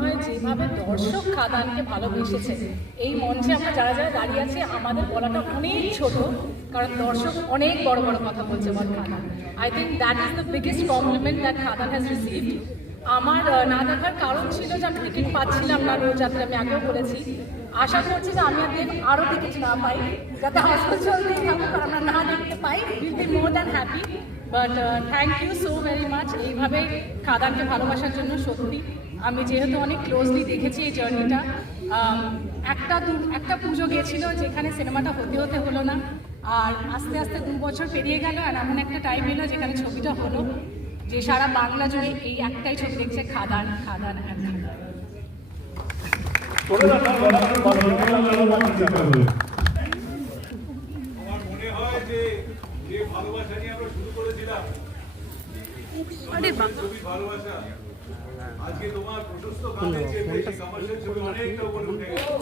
হয় যেভাবে দর্শক খাদানকে ভালোবেসেছে, এই মঞ্চে আমরা যারা যারা দাঁড়িয়ে আছি আমাদের বলাটা অনেক ছোট, কারণ দর্শক অনেক বড় বড় কথা বলছে about Khadaan. I think that is the biggest compliment that Khadaan has received. আমার না দেখার কারণ ছিল যে আমি টিকিট পাচ্ছিলাম না রোজ রাত্রে, আমি আগেও বলেছি। আশা করছি যে আমি আরও টিকিট না পাই, যাতে হাসপাতাল চলতেই থাকুক, আর আমরা না দেখতে পাই, will be more than happy. But thank you so very much এইভাবে খাদানকে ভালোবাসার জন্য। সত্যি আমি যেহেতু অনেক ক্লোজলি দেখেছি এই জার্নিটা, একটা পুজো গিয়েছিল যেখানে সিনেমাটা হতে হলো না, আর আস্তে আস্তে 2 বছর পেরিয়ে গেল, আর এমন একটা টাইম এলো যেখানে ছবিটা হলো, যে সারা বাংলা জুড়ে এই একটাই ছবি দেখছে, খাদান খাদান অ্যান্ড খাদান। আমার মনে হয় যে ভালোবাসা নিয়ে আমরা শুরু করেছিলাম, ছবি ভালোবাসা, আজকে তোমার প্রশস্ত কাজে বেশি কমার্শিয়াল ছবি অনেকটা উপরে উঠে গেছে।